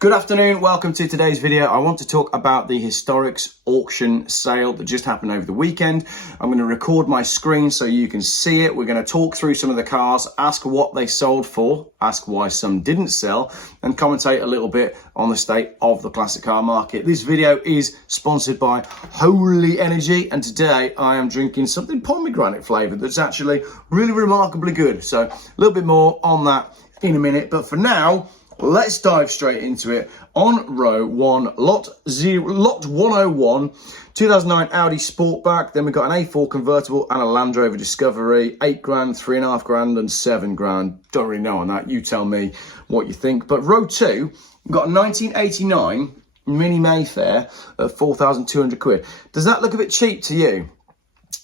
Good afternoon, welcome to today's video. I want to talk about the Historics auction sale that just happened over the weekend. I'm going to record my screen so you can see it. We're going to talk through some of the cars, ask what they sold for, ask why some didn't sell, and commentate a little bit on the state of the classic car market. This video is sponsored by Holy Energy, and today I am drinking something pomegranate flavoured that's actually really remarkably good. So a little bit more on that in a minute, but for now, let's dive straight into it. On row one, lot 101, 2009 Audi Sportback. Then we got an A4 convertible and a Land Rover Discovery. 8 grand, 3.5 grand, and 7 grand. Don't really know on that. You tell me what you think. But row two, we've got a 1989 Mini Mayfair at 4,200 quid. Does that look a bit cheap to you?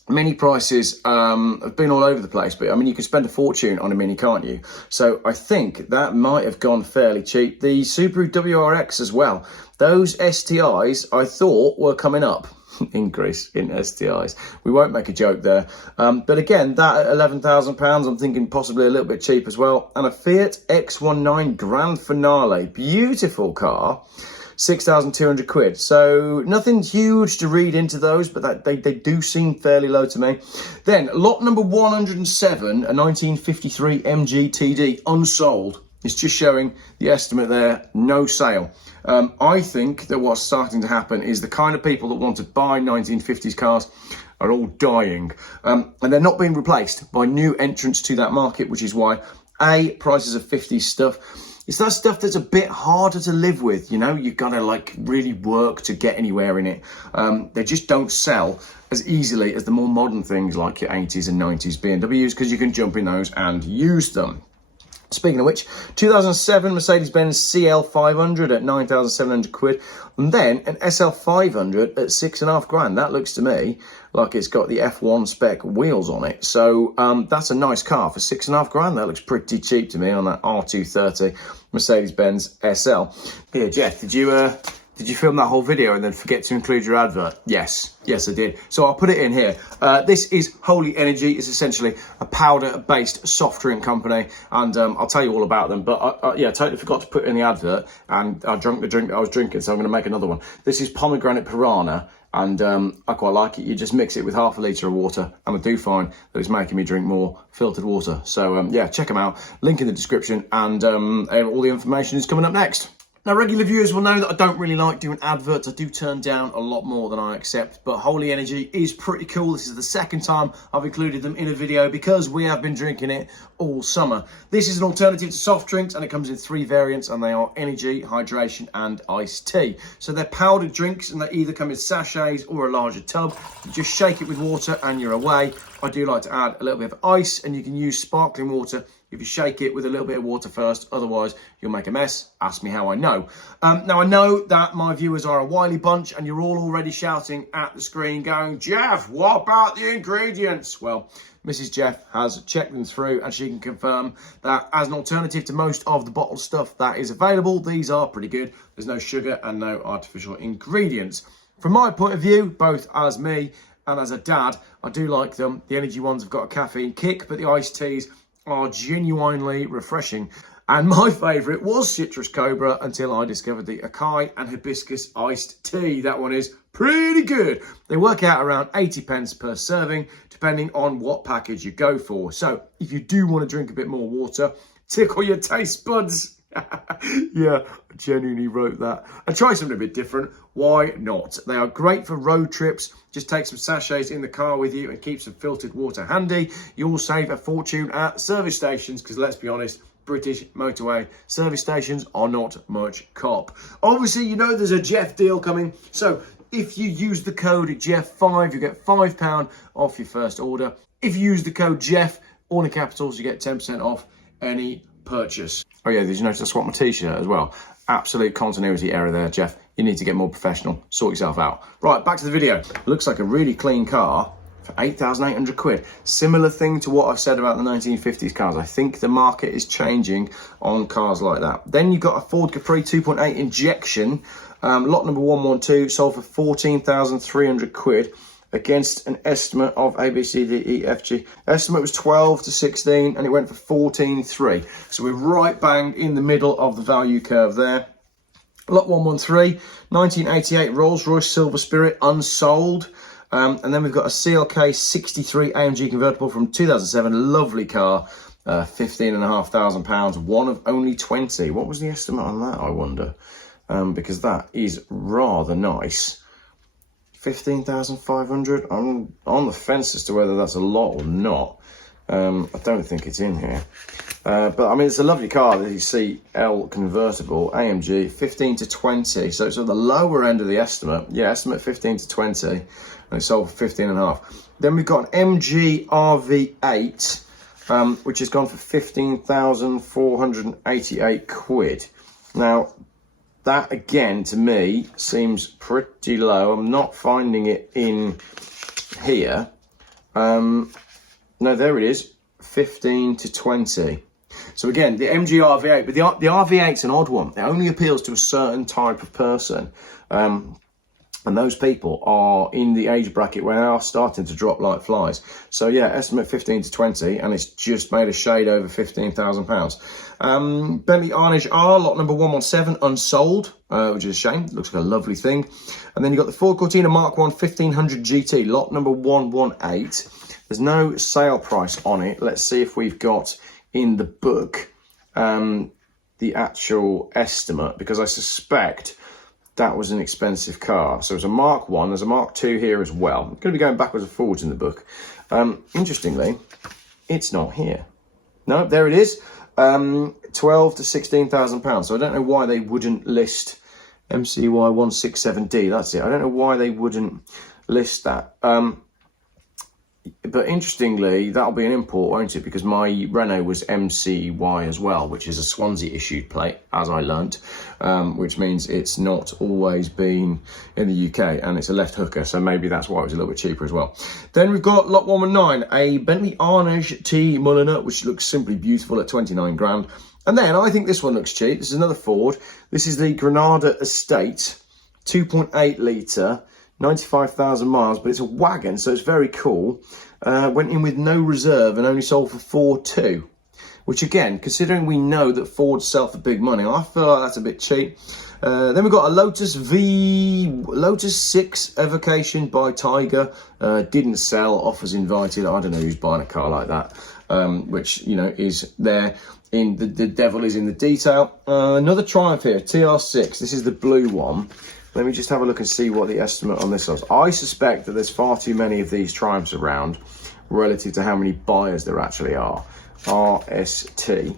Mini prices have been all over the place, but I mean, you can spend a fortune on a Mini, can't you? So I think that might have gone fairly cheap. The Subaru WRX as well. Those STIs I thought were coming up. Increase in STIs. We won't make a joke there. But again, that at £11,000, I'm thinking possibly a little bit cheap as well. And a Fiat X19 Grand Finale. Beautiful car. 6,200 quid. So nothing huge to read into those, but they do seem fairly low to me. Then lot number 107, a 1953 MG TD, unsold. It's just showing the estimate there, no sale. I think that what's starting to happen is the kind of people that want to buy 1950s cars are all dying. And they're not being replaced by new entrants to that market, which is why, prices of 50s stuff. It's that stuff that's a bit harder to live with, you know? You've got to like really work to get anywhere in it. They just don't sell as easily as the more modern things like your 80s and 90s BMWs, because you can jump in those and use them. Speaking of which, 2007 Mercedes-Benz CL500 at 9,700 quid. And then an SL500 at 6.5 grand. That looks to me like it's got the F1 spec wheels on it. So that's a nice car for 6.5 grand. That looks pretty cheap to me on that R230 Mercedes-Benz SL. Here, Geoff, did you film that whole video and then forget to include your advert? Yes, I did. So I'll put it in here. This is Holy Energy. It's essentially a powder-based soft drink company, and I'll tell you all about them. But I totally forgot to put in the advert, and I drank the drink that I was drinking, so I'm going to make another one. This is Pomegranate Piranha, and I quite like it. You just mix it with half a litre of water, and I do find that it's making me drink more filtered water. So check them out. Link in the description, and all the information is coming up next. Now, regular viewers will know that I don't really like doing adverts. I do turn down a lot more than I accept, but Holy Energy is pretty cool. This is the second time I've included them in a video because we have been drinking it all summer. This is an alternative to soft drinks, and it comes in 3 variants, and they are energy, hydration, and iced tea. So they're powdered drinks, and they either come in sachets or a larger tub. You just shake it with water and you're away. I do like to add a little bit of ice, and you can use sparkling water if you shake it with a little bit of water first. Otherwise, you'll make a mess. Ask me how I know. Now, I know that my viewers are a wily bunch, and you're all already shouting at the screen going, Geoff, what about the ingredients? Well, Mrs. Geoff has checked them through, and she can confirm that as an alternative to most of the bottled stuff that is available, these are pretty good. There's no sugar and no artificial ingredients. From my point of view, both as me and as a dad, I do like them. The energy ones have got a caffeine kick, but the iced teas are genuinely refreshing. And my favourite was Citrus Cobra until I discovered the Acai and Hibiscus iced tea. That one is pretty good. They work out around 80 pence per serving, depending on what package you go for. So if you do want to drink a bit more water, tickle your taste buds. Yeah, I genuinely wrote that. And try something a bit different. Why not? They are great for road trips. Just take some sachets in the car with you and keep some filtered water handy. You'll save a fortune at service stations, because let's be honest, British motorway service stations are not much cop. Obviously, you know there's a Geoff deal coming. So if you use the code Geoff5, you get £5 off your first order. If you use the code Geoff, all in capitals, you get 10% off any purchase. Oh yeah, did you notice I swapped my t-shirt as well? Absolute continuity error there, Geoff. You need to get more professional. Sort yourself out. Right, back to the video. Looks like a really clean car for 8,800 quid. Similar thing to what I've said about the 1950s cars. I think the market is changing on cars like that. Then you've got a Ford Capri 2.8 injection. Lot number 112 sold for 14,300 quid. Against an estimate of A, B, C, D, E, F, G. Estimate was 12 to 16 and it went for 14.3. So we're right bang in the middle of the value curve there. Lot 113, 1988 Rolls-Royce Silver Spirit, unsold. And then we've got a CLK 63 AMG convertible from 2007, lovely car, £15,500, one of only 20. What was the estimate on that, I wonder? Because that is rather nice. 15,500. I'm on the fence as to whether that's a lot or not. I don't think it's in here. But I mean, it's a lovely car, the CL convertible, AMG, 15 to 20. So it's at the lower end of the estimate. Yeah, estimate 15 to 20. And it's sold for 15.5. Then we've got an MG RV8, which has gone for 15,488 quid. Now, that again, to me, seems pretty low. I'm not finding it in here. No, there it is, 15 to 20. So again, the MG RV8, but the RV8's an odd one. It only appeals to a certain type of person. And those people are in the age bracket where they are starting to drop like flies. So yeah, estimate 15 to 20, and it's just made a shade over £15,000. Bentley Arnage R, lot number 117, unsold, which is a shame. It looks like a lovely thing. And then you've got the Ford Cortina Mark 1 1500 GT, lot number 118. There's no sale price on it. Let's see if we've got in the book the actual estimate, because I suspect that was an expensive car. So it's a Mark 1, there's a Mark 2 here as well. I'm going to be going backwards and forwards in the book. Interestingly, it's not here. No, there it is. 12 to £16,000. So I don't know why they wouldn't list MCY167D. That's it. I don't know why they wouldn't list that. But interestingly, that'll be an import, won't it? Because my Renault was MCY as well, which is a Swansea issued plate, as I learnt, which means it's not always been in the UK, and it's a left hooker, so maybe that's why it was a little bit cheaper as well. Then we've got lot 119, a Bentley Arnage T Mulliner, which looks simply beautiful at 29 grand. And then I think this one looks cheap. This is another Ford. This is the Granada Estate, 2.8 litre. 95,000 miles, but it's a wagon, so it's very cool. Went in with no reserve and only sold for 4.2, which again, considering we know that Ford sell for big money, I feel like that's a bit cheap. Then we've got a Lotus 6 Evocation by Tiger. Didn't sell, offers invited. I don't know who's buying a car like that, which, you know, is there. In the devil is in the detail. Another Triumph here, TR6. This is the blue one. Let me just have a look and see what the estimate on this was. I suspect that there's far too many of these Triumphs around relative to how many buyers there actually are. RST.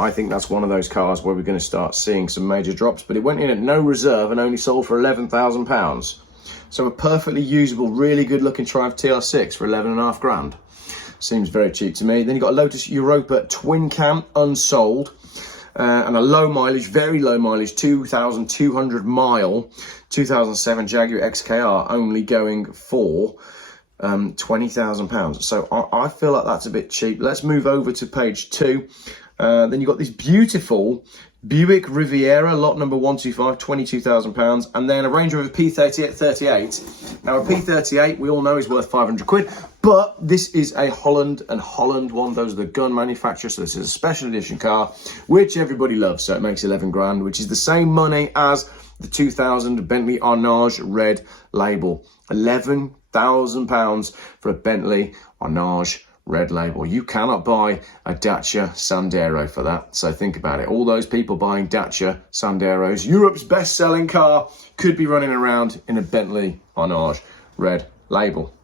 I think that's one of those cars where we're going to start seeing some major drops, but it went in at no reserve and only sold for £11,000. So a perfectly usable, really good looking Triumph TR6 for 11.5 grand. Seems very cheap to me. Then you've got a Lotus Europa Twin Cam, unsold. And a low mileage, very low mileage, 2,200 mile, 2007 Jaguar XKR, only going for £20,000. So I feel like that's a bit cheap. Let's move over to page 2. Then you've got this beautiful Buick Riviera, lot number 125, £22,000, and then a Range Rover P30 at 38. Now a P38 we all know is worth 500 quid, but this is a Holland and Holland one. Those are the gun manufacturers, so this is a special edition car, which everybody loves, so it makes 11 grand, which is the same money as the 2000 Bentley Arnage Red Label. £11,000 for a Bentley Arnage Red Label. You cannot buy a Dacia Sandero for that. So think about it. All those people buying Dacia Sanderos, Europe's best-selling car, could be running around in a Bentley Arnage Red Label.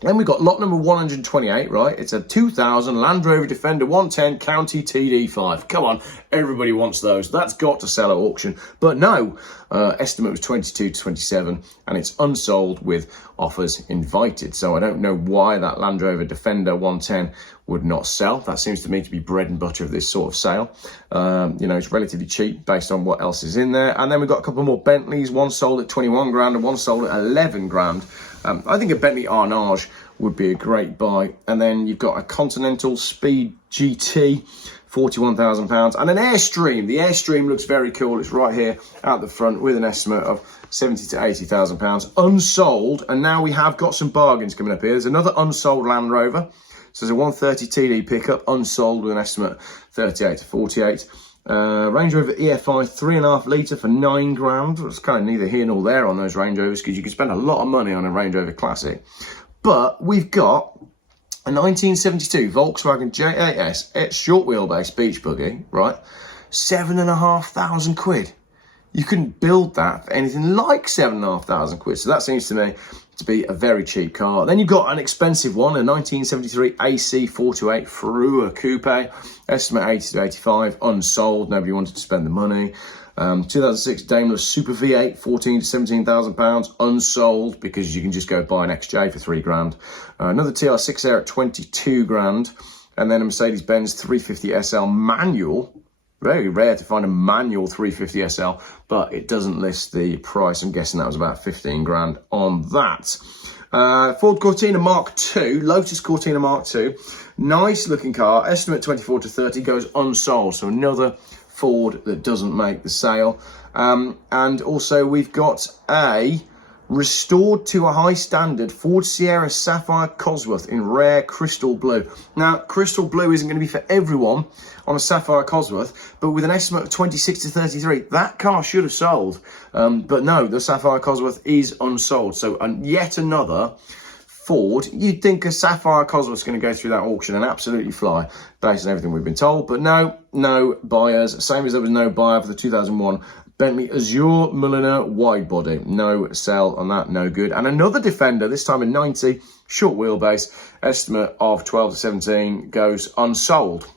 Then we've got lot number 128, right? It's a 2000 Land Rover Defender 110 County TD5. Come on, everybody wants those. That's got to sell at auction. But no, estimate was 22 to 27, and it's unsold with offers invited. So I don't know why that Land Rover Defender 110 would not sell. That seems to me to be bread and butter of this sort of sale. You know, it's relatively cheap based on what else is in there. And then we've got a couple more Bentleys, one sold at 21 grand and one sold at 11 grand. I think a Bentley Arnage would be a great buy. And then you've got a Continental Speed GT, £41,000, and an Airstream. The Airstream looks very cool. It's right here out the front with an estimate of £70,000 to £80,000, unsold. And now we have got some bargains coming up here. There's another unsold Land Rover. So there's a 130 TD pickup, unsold with an estimate 38 to 48. Range Rover EFI 3.5 litre for £9,000. It's kind of neither here nor there on those Range Rovers because you can spend a lot of money on a Range Rover Classic. But we've got a 1972 Volkswagen J8S, it's short wheelbase beach buggy, right? £7,500. You couldn't build that for anything like £7,500. So that seems to me to be a very cheap car. Then you've got an expensive one, a 1973 AC 428 Ferrua Coupe, estimate 80 to 85, unsold, nobody wanted to spend the money. 2006 Daimler Super V8, 14 to 17,000 pounds, unsold because you can just go buy an XJ for £3,000. Another TR6 Air at 22 grand, and then a Mercedes-Benz 350 SL manual. Very rare to find a manual 350 SL, but it doesn't list the price. I'm guessing that was about 15 grand on that. Ford Cortina Mark II, Lotus Cortina Mark II, nice looking car, estimate 24 to 30, goes unsold. So another Ford that doesn't make the sale. And also we've got a restored to a high standard Ford Sierra Sapphire Cosworth in rare crystal blue. Now, crystal blue isn't going to be for everyone on a Sapphire Cosworth, but with an estimate of 26 to 33, that car should have sold. But no, the Sapphire Cosworth is unsold. So yet another Ford, you'd think a Sapphire Cosworth's going to go through that auction and absolutely fly based on everything we've been told. But no buyers. Same as there was no buyer for the 2001 Bentley Azure Mulliner wide body. No sell on that, no good. And another Defender, this time in 90, short wheelbase, estimate of 12 to 17, goes unsold.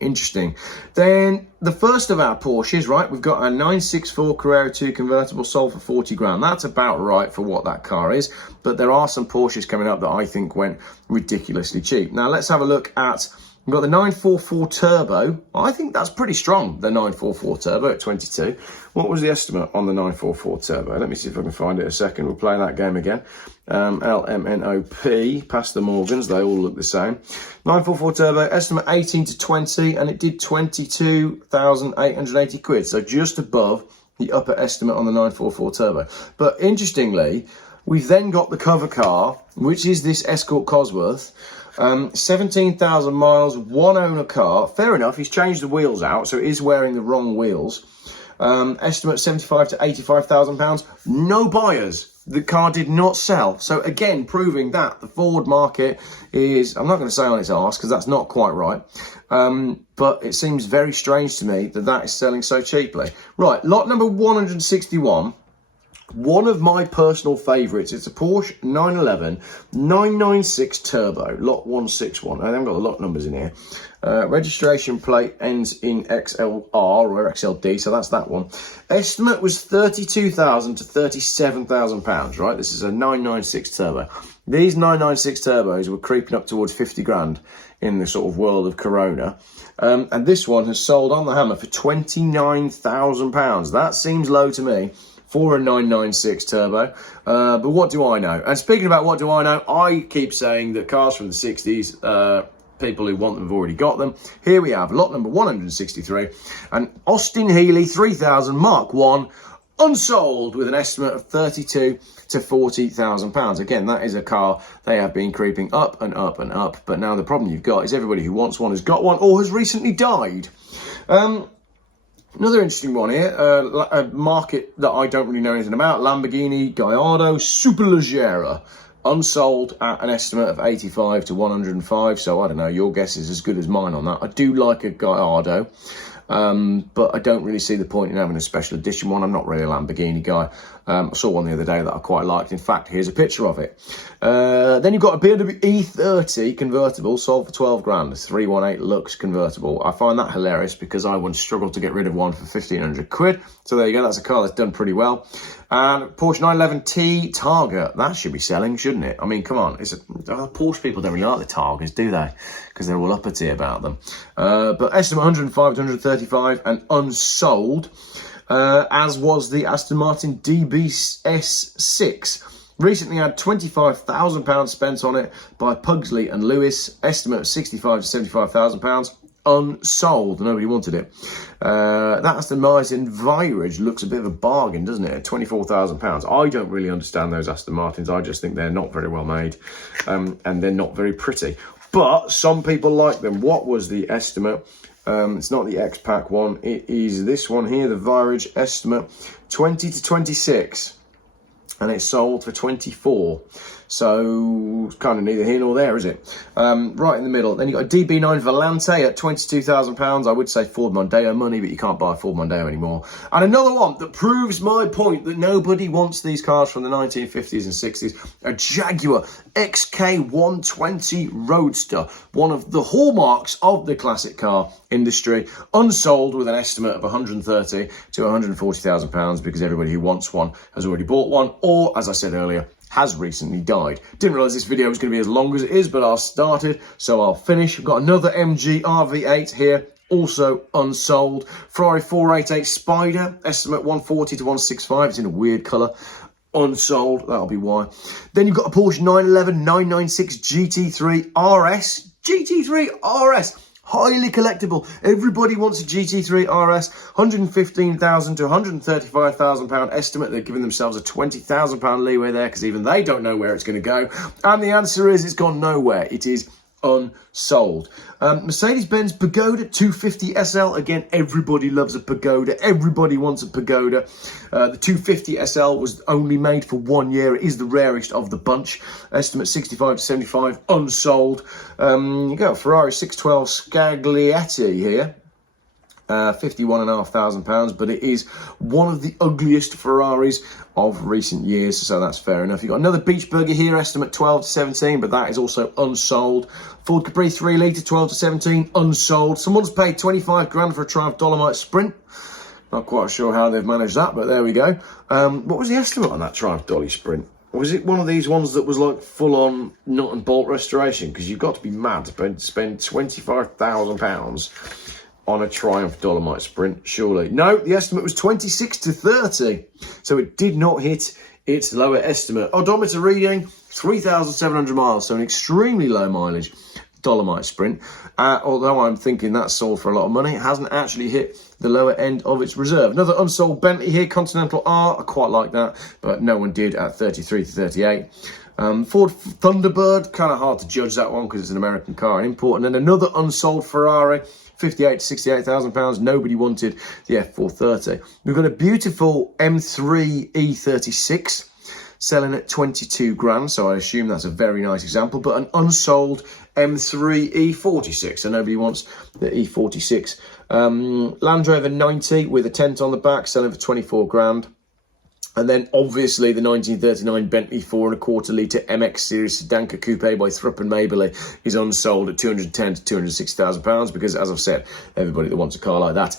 Interesting. Then the first of our Porsches, right, we've got a 964 Carrera 2 convertible sold for 40 grand. That's about right for what that car is, but there are some Porsches coming up that I think went ridiculously cheap. Now let's have a look at, we've got the 944 Turbo. I think that's pretty strong, the 944 Turbo at 22. What was the estimate on the 944 Turbo? Let me see if I can find it a second. We'll play that game again. LMNOP, past the Morgans, they all look the same. 944 Turbo, estimate 18 to 20, and it did 22,880 quid, so just above the upper estimate on the 944 Turbo. But interestingly, we've then got the cover car, which is this Escort Cosworth, 17,000 miles, one owner car. Fair enough, he's changed the wheels out, so it is wearing the wrong wheels. Estimate 75 to 85,000 pounds. No buyers. The car did not sell. So again, proving that the Ford market is, I'm not going to say on its arse because that's not quite right. But it seems very strange to me that that is selling so cheaply. Right, lot number 161. One of my personal favourites. It's a Porsche 911 996 Turbo, lot 161. I haven't got the lot numbers in here. Registration plate ends in XLR or XLD, so that's that one. Estimate was 32,000 to 37,000 pounds, right? This is a 996 Turbo. These 996 Turbos were creeping up towards 50 grand in the sort of world of Corona. And this one has sold on the hammer for 29,000 pounds. That seems low to me for a 996 Turbo, but what do I know? And speaking about what do I know, I keep saying that cars from the 60s, people who want them have already got them. Here we have lot number 163, an Austin Healey 3000 Mark 1, unsold with an estimate of 32 to 40,000 pounds. Again, that is a car they have been creeping up and up and up, but now the problem you've got is everybody who wants one has got one or has recently died. Another interesting one here, a market that I don't really know anything about, Lamborghini Gallardo Superleggera, unsold at an estimate of 85 to 105, so I don't know, your guess is as good as mine on that. I do like a Gallardo, but I don't really see the point in having a special edition one. I'm not really a Lamborghini guy. I saw one the other day that I quite liked. In fact, here's a picture of it. Then you've got a BMW E30 convertible sold for 12 grand, a 318 Lux convertible. I find that hilarious because I would struggle to get rid of one for 1,500 quid. So there you go, that's a car that's done pretty well. And Porsche 911T Targa, that should be selling, shouldn't it? I mean, come on, Porsche people don't really like the Targas, do they? Because they're all uppity about them. But estimate 105 to 135 and unsold. As was the Aston Martin DBS6. Recently had £25,000 spent on it by Pugsley and Lewis. Estimate of 65 to 75,000 pounds. Unsold. Nobody wanted it. That Aston Martin Virage looks a bit of a bargain, doesn't it? At £24,000. I don't really understand those Aston Martins. I just think they're not very well made, and they're not very pretty. But some people like them. What was the estimate It's not the X-Pack one. It is this one here, the Virage estimate, 20 to 26. And it's sold for 24. So it's kind of neither here nor there, is it? Right in the middle. Then you've got a DB9 Volante at £22,000. I would say Ford Mondeo money, but you can't buy a Ford Mondeo anymore. And another one that proves my point that nobody wants these cars from the 1950s and 60s. A Jaguar XK120 Roadster. One of the hallmarks of the classic car industry. Unsold with an estimate of £130,000 to £140,000 because everybody who wants one has already bought one. Or, as I said earlier, has recently died. Didn't realise this video was going to be as long as it is, but I'll start it, so I'll finish. We've got another MG RV8 here, also unsold. Ferrari 488 Spider, estimate 140 to 165. It's in a weird colour. Unsold, that'll be why. Then you've got a Porsche 911 996 GT3 RS. GT3 RS. Highly collectible. Everybody wants a GT3 RS. £115,000 to £135,000 estimate. They're giving themselves a £20,000 leeway there because even they don't know where it's going to go. And the answer is it's gone nowhere. It is unsold. Mercedes-Benz Pagoda 250 SL. Again, everybody loves a Pagoda. Everybody wants a Pagoda. The 250 SL was only made for 1 year. It is the rarest of the bunch. Estimate 65 to 75. Unsold. You got a Ferrari 612 Scaglietti here. £51,500, but it is one of the ugliest Ferraris of recent years, so that's fair enough. You've got another Beach Burger here, estimate 12 to 17, but that is also unsold. Ford Capri 3 litre, 12 to 17, unsold. Someone's paid 25 grand for a Triumph Dolomite Sprint. Not quite sure how they've managed that, but there we go. What was the estimate on that Triumph Dolly Sprint? Or was it one of these ones that was like full-on nut and bolt restoration? Because you've got to be mad to spend £25,000 on a Triumph Dolomite Sprint, surely. No, the estimate was 26 to 30. So it did not hit its lower estimate. Odometer reading, 3,700 miles. So an extremely low mileage Dolomite Sprint. Although I'm thinking that's sold for a lot of money, it hasn't actually hit the lower end of its reserve. Another unsold Bentley here, Continental R. I quite like that, but no one did at 33 to 38. Ford Thunderbird, kind of hard to judge that one because it's an American car, an import. And then another unsold Ferrari, 58 to 68,000 pounds. Nobody wanted the F430. We've got a beautiful M3 E36 selling at 22 grand, so I assume that's a very nice example, but an unsold M3 E46, so nobody wants the E46. Land Rover 90 with a tent on the back, selling for 24 grand. And then obviously the 1939 Bentley 4.25 litre MX Series Sedan Coupe by Thrupp and Maberly is unsold at 210 to 260,000 pounds because, as I've said, everybody that wants a car like that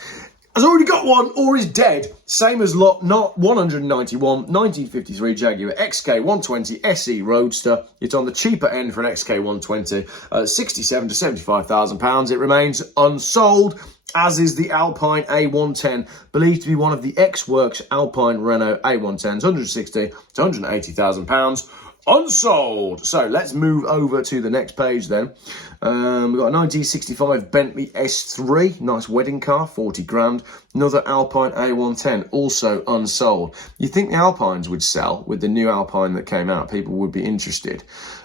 has already got one or is dead. Same as lot not 191 1953 Jaguar XK120 SE Roadster. It's on the cheaper end for an XK120, 67 to 75,000 pounds. It remains unsold, as is the Alpine A110, believed to be one of the ex-works Alpine Renault A110s, 160 to 180,000 pounds, unsold. So let's move over to the next page then. We've got a 1965 Bentley S3, nice wedding car, 40 grand. Another Alpine A110, also unsold. You'd think the Alpines would sell with the new Alpine that came out. People would be interested.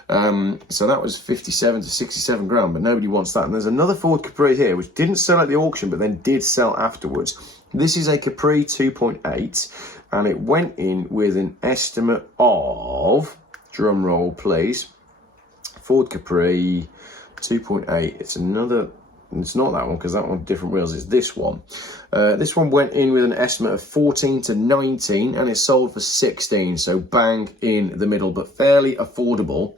So that was 57 to 67 grand, but nobody wants that. And there's another Ford Capri here, which didn't sell at the auction, but then did sell afterwards. This is a Capri 2.8, and it went in with an estimate of, drum roll please, Ford Capri 2.8. It's not that one because that one different wheels. It's this one. This one went in with an estimate of 14 to 19 and it sold for 16. So bang in the middle, but fairly affordable.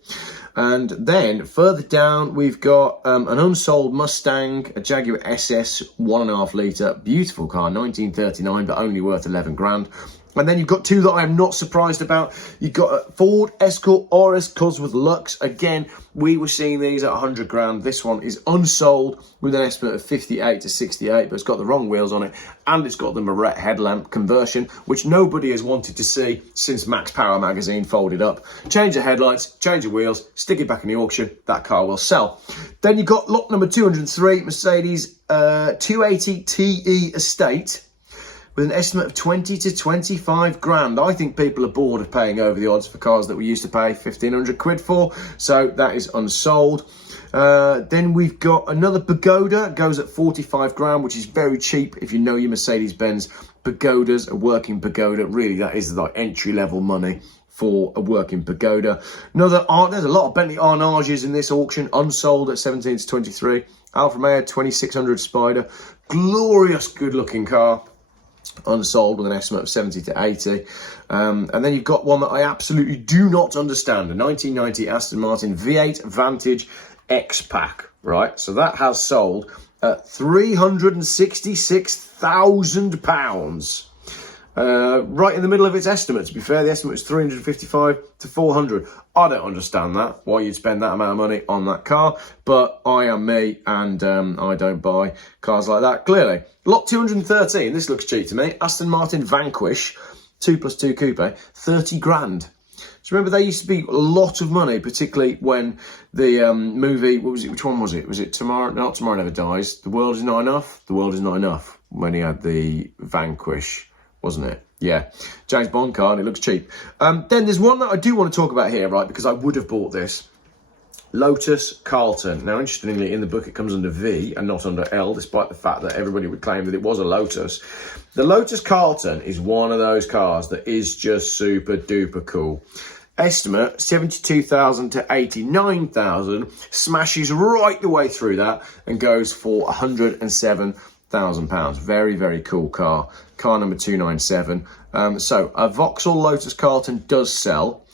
And then further down, we've got an unsold Mustang, a Jaguar SS 1.5 litre, beautiful car, 1939, but only worth 11 grand. And then you've got two that I'm not surprised about. You've got a Ford Escort RS Cosworth Lux. Again, we were seeing these at 100 grand. This one is unsold with an estimate of 58 to 68, but it's got the wrong wheels on it. And it's got the Moret headlamp conversion, which nobody has wanted to see since Max Power magazine folded up. Change the headlights, change the wheels, stick it back in the auction. That car will sell. Then you've got lot number 203, Mercedes 280 TE Estate, with an estimate of 20 to 25 grand. I think people are bored of paying over the odds for cars that we used to pay 1,500 quid for, so that is unsold. Then we've got another Pagoda, goes at 45 grand, which is very cheap if you know your Mercedes-Benz Pagodas, a working Pagoda. Really, that is like entry-level money for a working Pagoda. There's a lot of Bentley Arnages in this auction. Unsold at 17 to 23. Alfa Romeo 2600 Spider, glorious good-looking car. Unsold with an estimate of 70 to 80. And then you've got one that I absolutely do not understand, a 1990 Aston Martin V8 Vantage X-Pack, right? So that has sold at £366,000. Right in the middle of its estimate. To be fair, the estimate was 355 to 400. I don't understand that, why you'd spend that amount of money on that car, but I am me, and I don't buy cars like that, clearly. Lot 213, this looks cheap to me. Aston Martin Vanquish, 2+2 coupe, 30 grand. So remember, they used to be a lot of money, particularly when the movie, what was it, which one was it? Was it Not Tomorrow Never Dies, The World Is Not Enough? The World Is Not Enough, when he had the Vanquish, wasn't it? Yeah, James Bond car, and it looks cheap. Then there's one that I do want to talk about here, right, because I would have bought this. Lotus Carlton. Now, interestingly, in the book, it comes under V and not under L, despite the fact that everybody would claim that it was a Lotus. The Lotus Carlton is one of those cars that is just super duper cool. Estimate 72,000 to 89,000, smashes right the way through that and goes for £107,000. Very, very cool car. Car number 297. So a Vauxhall Lotus Carlton does sell.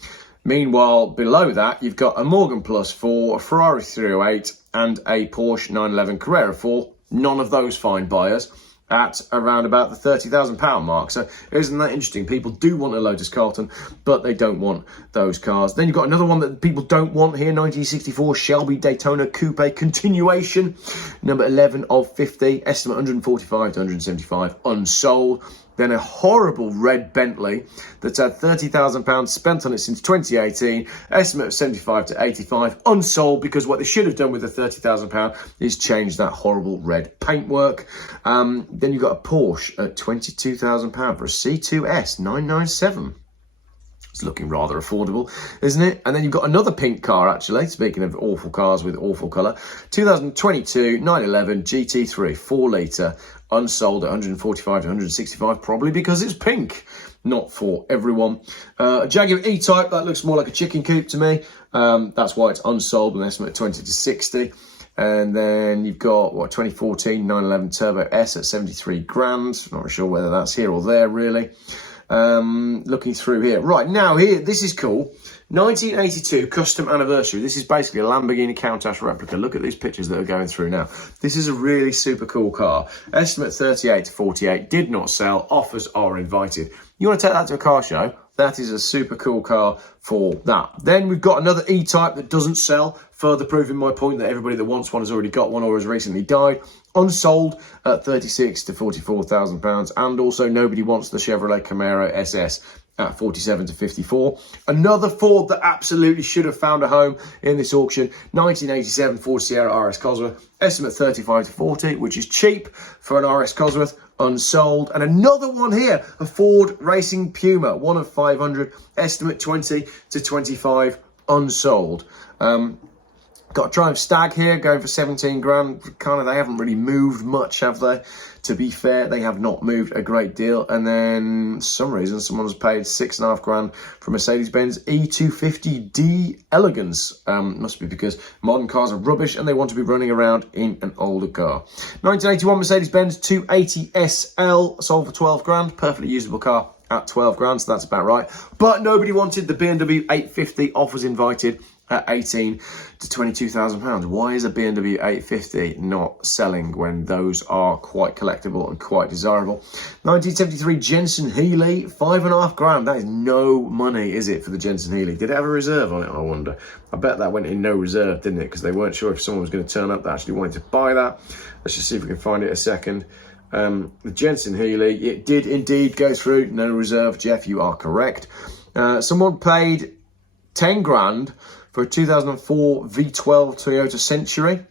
Meanwhile, below that, you've got a Morgan Plus 4, a Ferrari 308, and a Porsche 911 Carrera 4. None of those find buyers at around about the £30,000 mark. So isn't that interesting? People do want a Lotus Carlton, but they don't want those cars. Then you've got another one that people don't want here, 1964 Shelby Daytona Coupe Continuation, number 11 of 50, estimate 145 to 175, unsold. Then a horrible red Bentley that's had £30,000 spent on it since 2018, estimate of 75 to 85, unsold, because what they should have done with the £30,000 is change that horrible red paintwork. Then you've got a Porsche at £22,000 for a C2S 997. It's looking rather affordable, isn't it? And then you've got another pink car, actually, speaking of awful cars with awful colour. 2022 911 GT3, 4 litre, unsold at 145 to 165, probably because it's pink. Not for everyone. Jaguar E-Type, that looks more like a chicken coop to me. That's why it's unsold with an estimate of 20 to 60. And then you've got, 2014 911 Turbo S at 73 grand. Not sure whether that's here or there, really. Looking through here. Right, now here, this is cool. 1982 custom anniversary. This is basically a Lamborghini Countach replica. Look at these pictures that are going through now. This is a really super cool car. Estimate 38 to 48. Did not sell. Offers are invited. You want to take that to a car show? That is a super cool car for that. Then we've got another E-Type that doesn't sell, further proving my point that everybody that wants one has already got one or has recently died. Unsold at 36 to 44,000 pounds, and also nobody wants the Chevrolet Camaro SS at 47 to 54. Another Ford that absolutely should have found a home in this auction, 1987 Ford Sierra RS Cosworth, estimate 35 to 40, which is cheap for an RS Cosworth, unsold. And another one here, a Ford Racing Puma, 1 of 500, estimate 20 to 25, unsold. Got a Triumph Stag here, going for 17 grand. Kind of, they haven't really moved much, have they? To be fair, they have not moved a great deal. And then, for some reason, someone's paid 6.5 grand for Mercedes-Benz E250D Elegance. Must be because modern cars are rubbish and they want to be running around in an older car. 1981 Mercedes-Benz 280 SL, sold for 12 grand. Perfectly usable car at 12 grand, so that's about right. But nobody wanted the BMW 850, offers invited at 18 to 22,000 pounds. Why is a BMW 850 not selling when those are quite collectible and quite desirable? 1973 Jensen Healey, 5.5 grand. That is no money, is it, for the Jensen Healey? Did it have a reserve on it, I wonder? I bet that went in no reserve, didn't it? Because they weren't sure if someone was going to turn up that actually wanted to buy that. Let's just see if we can find it a second. The Jensen Healey, it did indeed go through no reserve. Geoff, you are correct. Someone paid 10 grand for a 2004 V12 Toyota Century.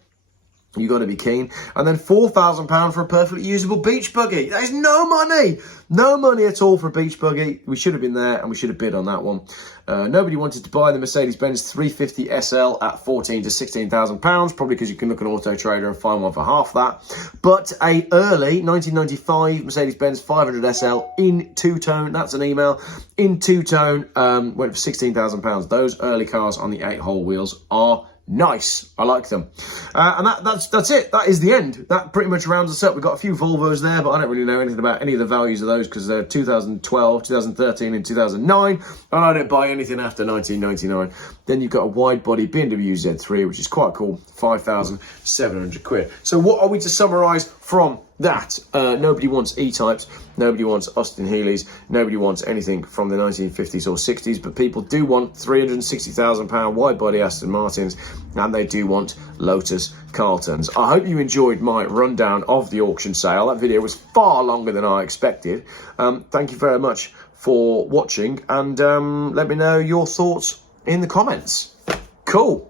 you got to be keen. And then £4,000 for a perfectly usable beach buggy. That is no money. No money at all for a beach buggy. We should have been there and we should have bid on that one. Nobody wanted to buy the Mercedes-Benz 350 SL at £14,000 to £16,000, probably because you can look at Auto Trader and find one for half that. But a early 1995 Mercedes-Benz 500 SL in two-tone, that's an email, in two-tone, went for £16,000. Those early cars on the 8-hole wheels are nice. I like them. And that's it. That is the end. That pretty much rounds us up. We've got a few Volvos there, but I don't really know anything about any of the values of those because they're 2012, 2013 and 2009. And I don't buy anything after 1999. Then you've got a wide body BMW Z3, which is quite cool. 5,700 quid. So what are we to summarise from that? Nobody wants E-types. Nobody wants Austin Healeys. Nobody wants anything from the 1950s or 60s, but people do want £360,000 wide body Aston Martins, and they do want Lotus Carltons. I hope you enjoyed my rundown of the auction sale. That video was far longer than I expected. Thank you very much for watching, and let me know your thoughts in the comments. Cool.